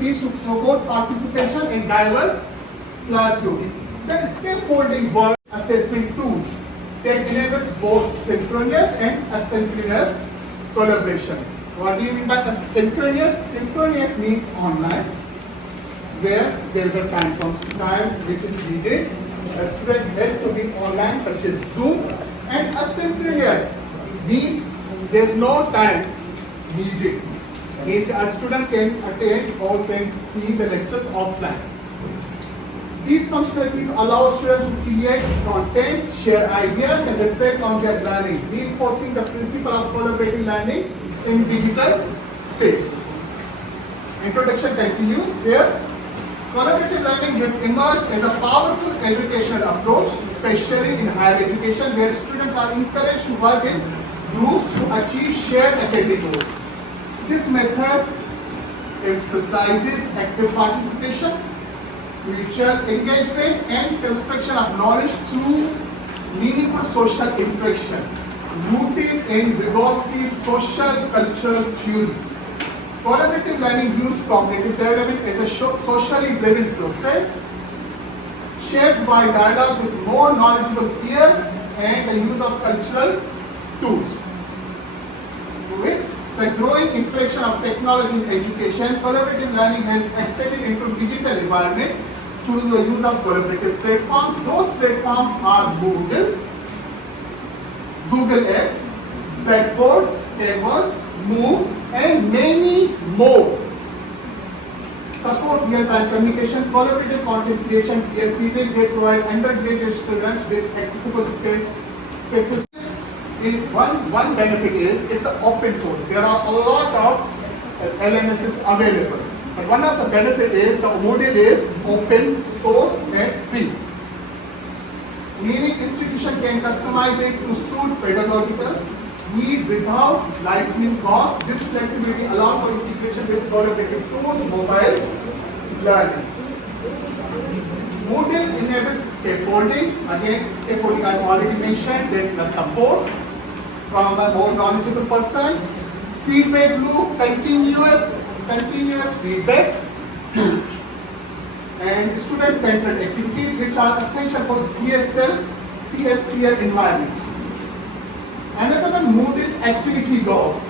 activities to promote participation in diverse classroom. The scaffolding work assessment tools that enables both synchronous and asynchronous collaboration. What do you mean by synchronous? Synchronous means online, where there is a time which is needed. A student has to be online, such as Zoom, and asynchronous means there is no time needed. Means a student can attend or can see the lectures offline. These functionalities allow students to create contents, share ideas, and reflect on their learning, reinforcing the principle of collaborative learning in digital space. Introduction continues here. Collaborative learning has emerged as a powerful educational approach, especially in higher education, where students are encouraged to work in groups to achieve shared academic goals. This method emphasizes active participation, mutual engagement, and construction of knowledge through meaningful social interaction, rooted in Vygotsky's social cultural theory. Collaborative learning views cognitive development as a socially driven process, shaped by dialogue with more knowledgeable peers and the use of cultural tools. With the growing interaction of technology in education, collaborative learning has extended into digital environment through the use of collaborative platforms. Those platforms are Google X, Blackboard, Canvas, Moodle, and many more. Support real-time communication, collaborative content creation, peer feedback. They provide undergraduate students with accessible spaces. Is one benefit is it's an open source. There are a lot of LMSs available, but one of the benefit is the Moodle is open source and free. Meaning institution can customize it to suit pedagogical need without licensing cost. This flexibility allows for integration with collaborative tools, mobile learning. Moodle enables scaffolding. Again, scaffolding I already mentioned, then the support from a more knowledgeable person, feedback loop, continuous feedback, and student-centered activities which are essential for CSCL environment. Another one, Moodle activity logs,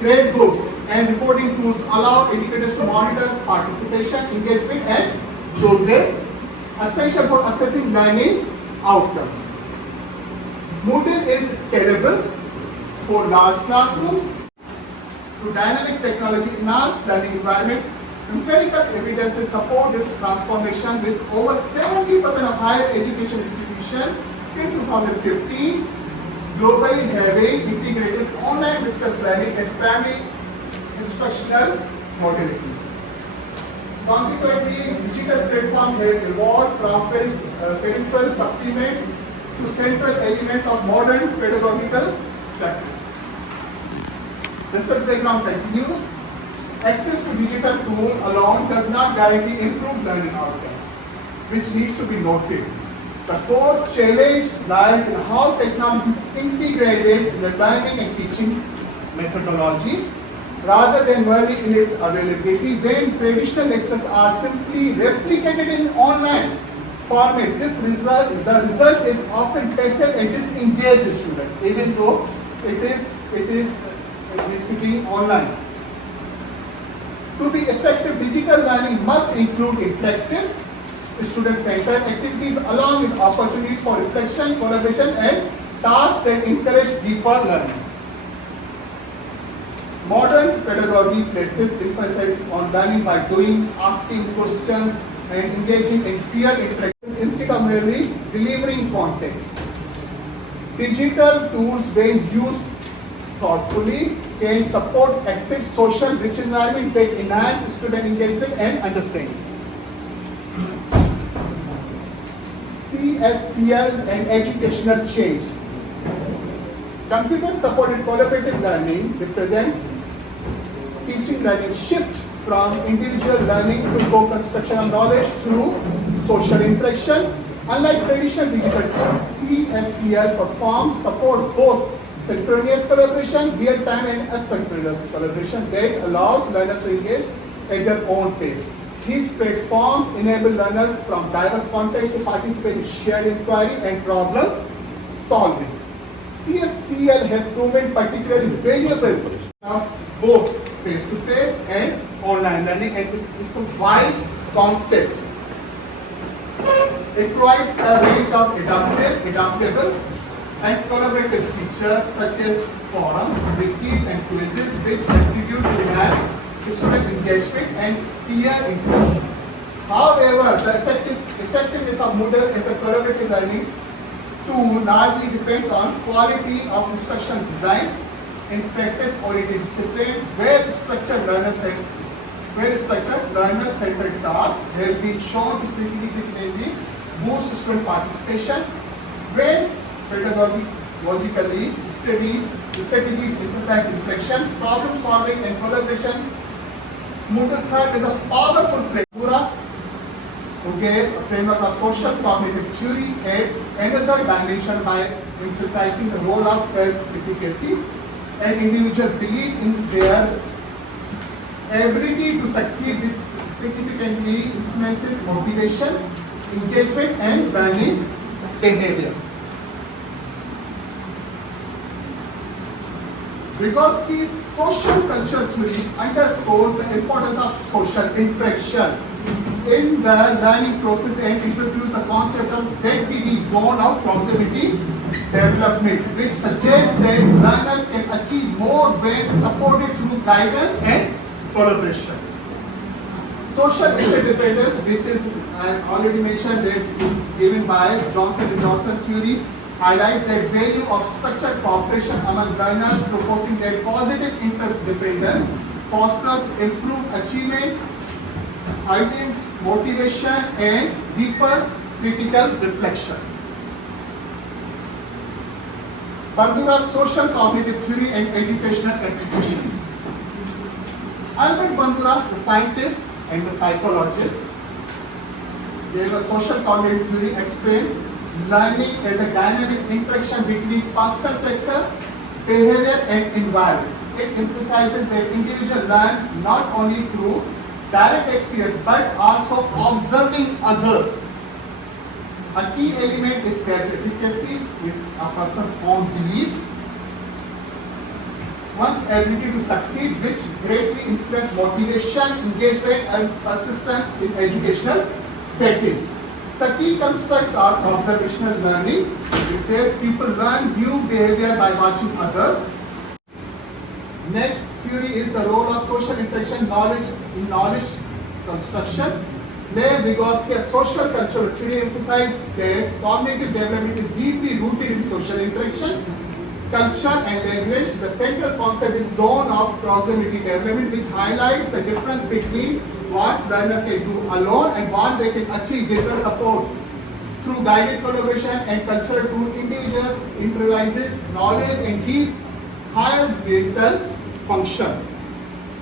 grade books, and reporting tools allow educators to monitor participation, engagement, and progress, essential for assessing learning outcomes. Moodle is scalable for large classrooms to dynamic technology enhanced learning environment. Empirical evidences support this transformation, with over 70% of higher education institutions in 2015 globally having integrated online distance learning as primary instructional modalities. Consequently, digital platforms have evolved from peripheral supplements to central elements of modern pedagogical practice. Research background continues. Access to digital tool alone does not guarantee improved learning outcomes, which needs to be noted. The core challenge lies in how technology is integrated in the learning and teaching methodology, rather than merely in its availability. When traditional lectures are simply replicated in online format, the result is often passive and disengaged student, even though it is basically online. To be effective, digital learning must include interactive, student-centered activities along with opportunities for reflection, collaboration, and tasks that encourage deeper learning. Modern pedagogy places emphasis on learning by doing, asking questions, and engaging in peer interactions instead of merely delivering content. Digital tools, when used thoughtfully, can support active social rich environment that enhance student engagement and understanding. CSCL and educational change. Computer-supported collaborative learning represent teaching learning shift from individual learning to co-construction of knowledge through social interaction. Unlike traditional digital tools, CSCL platforms support both synchronous collaboration, real-time, and asynchronous collaboration that allows learners to engage at their own pace. These platforms enable learners from diverse contexts to participate in shared inquiry and problem solving. CSCL has proven particularly valuable of both face-to-face and online learning, and it's a wide concept. It provides a range of adaptable and collaborative features such as forums, wikis, and quizzes which contribute to enhance student engagement and peer inclusion. However, the effectiveness of Moodle as a collaborative learning tool largely depends on quality of instruction design and practice-oriented discipline, where structured learner-centered tasks have been shown to significantly boost student participation. When pedagogically strategies emphasize reflection, problem solving, and collaboration, Moodle serves as a powerful platform who gave a framework of social cognitive theory adds another dimension by emphasizing the role of self-efficacy and individual belief in their ability to succeed. This significantly influences motivation, engagement, and learning behavior. Vygotsky's social culture theory underscores the importance of social interaction in the learning process and introduced the concept of ZPD, zone of proximity development, which suggests that learners can achieve more when supported through guidance and collaboration. Social interdependence, which is, as already mentioned, that given by Johnson and Johnson theory, highlights the value of structured cooperation among learners, proposing that positive interdependence fosters improved achievement, heightened motivation, and deeper critical reflection. Bandura's social cognitive theory and educational application. Albert Bandura, the scientist and the psychologist, gave a social cognitive theory explained learning as a dynamic interaction between personal factor, behavior, and environment. It emphasizes that individuals learn not only through direct experience but also observing others. A key element is self-efficacy, is a person's own belief, one's ability to succeed, which greatly influence motivation, engagement, and persistence in educational setting. The key constructs are observational learning. It says people learn new behavior by watching others. Next theory is the role of social interaction in knowledge construction. Lev Vygotsky, a social cultural theory, emphasized that cognitive development is deeply rooted in social interaction, culture, and language. The central concept is zone of proximity development, which highlights the difference between what learner can do alone and what they can achieve with the support. Through guided collaboration and cultural tool, individual internalizes knowledge and deep higher mental function.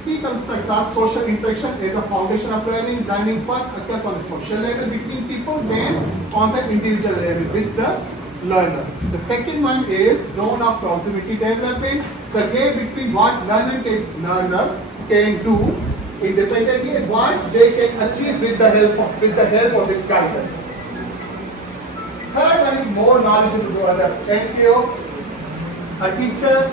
Key constructs are social interaction as a foundation of learning. Learning first occurs on the social level between people, then on the individual level with the learner. The second one is zone of proximity development, the gap between what learner can do independently and what they can achieve with the help of the guidance. Third one is more knowledgeable to others. NKO, a teacher,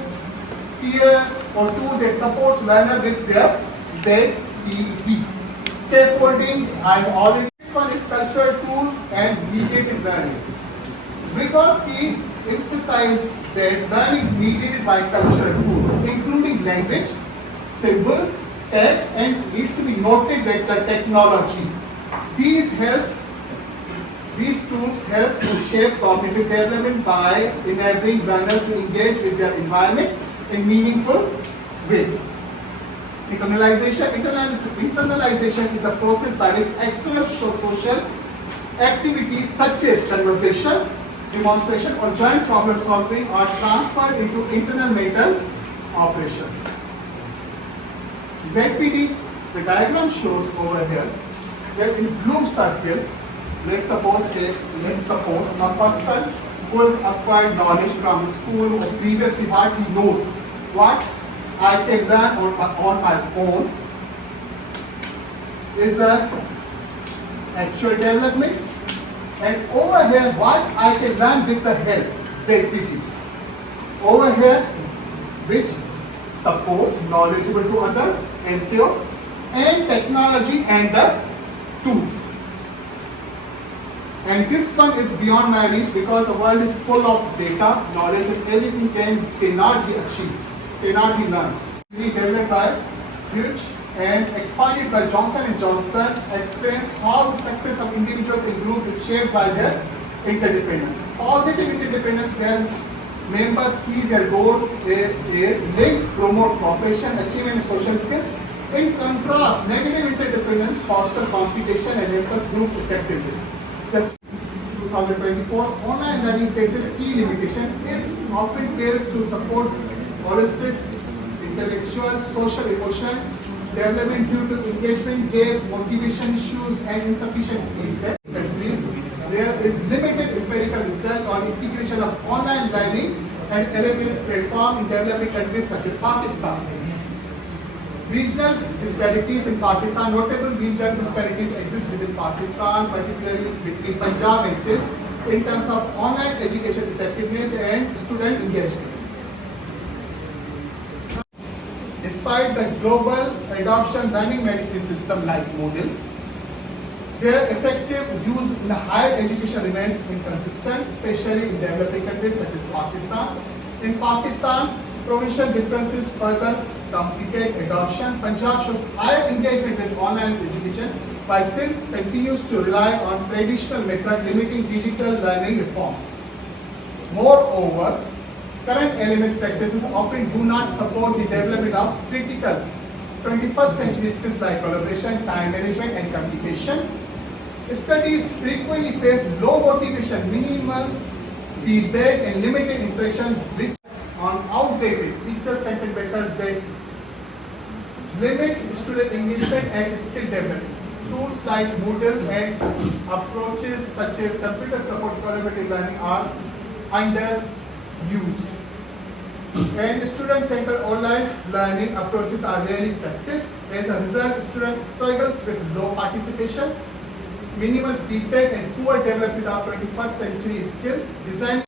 peer, or tool that supports learner with their ZPD. Scaffolding, this one is cultural tool and mediated learning. Vygotsky emphasized that learning is mediated by cultural tool, including language, symbol, text, and needs to be noted that the technology. These tools help to shape cognitive development by enabling learners to engage with their environment in meaningful way. Internalization is a process by which external social activities such as conversation, demonstration, or joint problem solving are transferred into internal mental operations. ZPD, the diagram shows over here that in blue circle, let's suppose a person who has acquired knowledge from school or previously what he knows, what I can learn on my own. is a actual development, and over here what I can learn with the help, ZPT. Over here, which supports knowledgeable to others, NTO, and technology and the tools. And this one is beyond my reach because the world is full of data, knowledge, and everything cannot be achieved, cannot be learned. We developed by Hughes and expanded by Johnson & Johnson explains how the success of individuals and groups is shaped by their interdependence. Positive interdependence where members see their goals is linked, promote cooperation, achievement of social skills. In contrast, negative interdependence foster competition and helps group effectiveness. The 2024 online learning faces key limitation. It often fails to support holistic, intellectual, social, emotional development due to engagement gaps, motivation issues, and insufficient feedback. There is limited empirical research on integration of online learning and LMS platform in developing countries such as Pakistan. Regional disparities in Pakistan, notable regional disparities exist within Pakistan, particularly between Punjab and Sindh, in terms of online education effectiveness and student engagement. Despite the global adoption learning management system like Moodle, their effective use in higher education remains inconsistent, especially in developing countries such as Pakistan. In Pakistan, provincial differences further complicate adoption. Punjab shows higher engagement with online education, while Sindh continues to rely on traditional methods limiting digital learning reforms. Moreover, current LMS practices often do not support the development of critical 21st century skills like collaboration, time management, and communication. Studies frequently face low motivation, minimal feedback, and limited interaction, which on outdated teacher-centered methods that limit student engagement and skill development. Tools like Moodle and approaches such as computer support collaborative learning are underused. And student-centered online learning approaches are rarely practiced. As a result, student struggles with low participation, minimal feedback, and poor development of 21st century skills. Design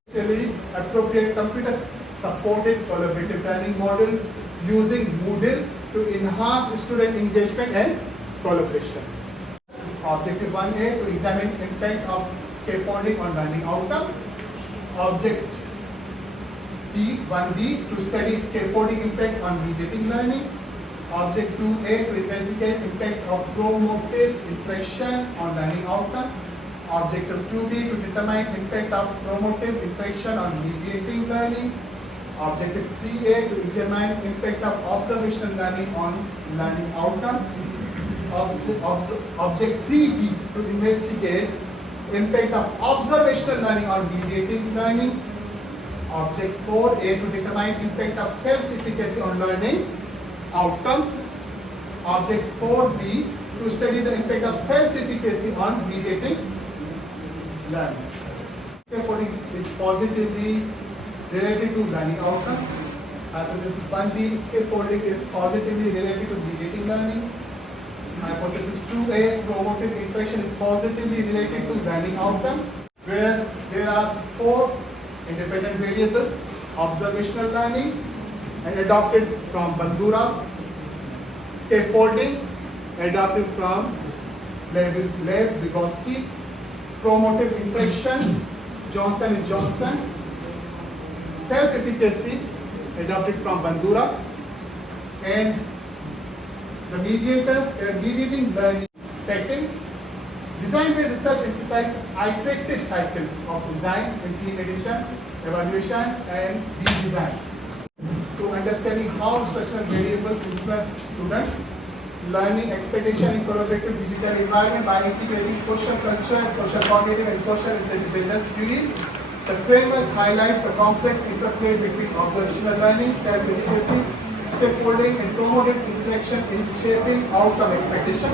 appropriate computer-supported collaborative learning model using Moodle to enhance student engagement and collaboration. Objective 1A, to examine impact of scaffolding on learning outcomes. Object 1B, to study scaffolding impact on mediating learning. Object 2A, to investigate impact of promotive interaction on learning outcome. Objective 2B, to determine impact of promotive interaction on mediating learning. Objective 3A, to examine impact of observational learning on learning outcomes. Object 3B, to investigate impact of observational learning on mediating learning. Object 4A, to determine impact of self-efficacy on learning outcomes. Object 4B, to study the impact of self-efficacy on mediating learning. Scaffolding is positively related to learning outcomes. Hypothesis 1B, scaffolding is positively related to mediating learning. Hypothesis 2A, promotive interaction is positively related to learning outcomes, where there are 4 independent variables: observational learning and adopted from Bandura, scaffolding adopted from Lev Vygotsky, promotive interaction Johnson & Johnson, self-efficacy adopted from Bandura, and the mediating learning setting. Design-based research emphasizes iterative cycle of design, implementation, evaluation, and redesign. To understanding how instructional variables influence students' learning expectation in collaborative digital environment by integrating social culture, social cognitive, and social interdependence theories. The framework highlights the complex interplay between observational learning, self-efficacy, scaffolding, and promoted interaction in shaping outcome expectation.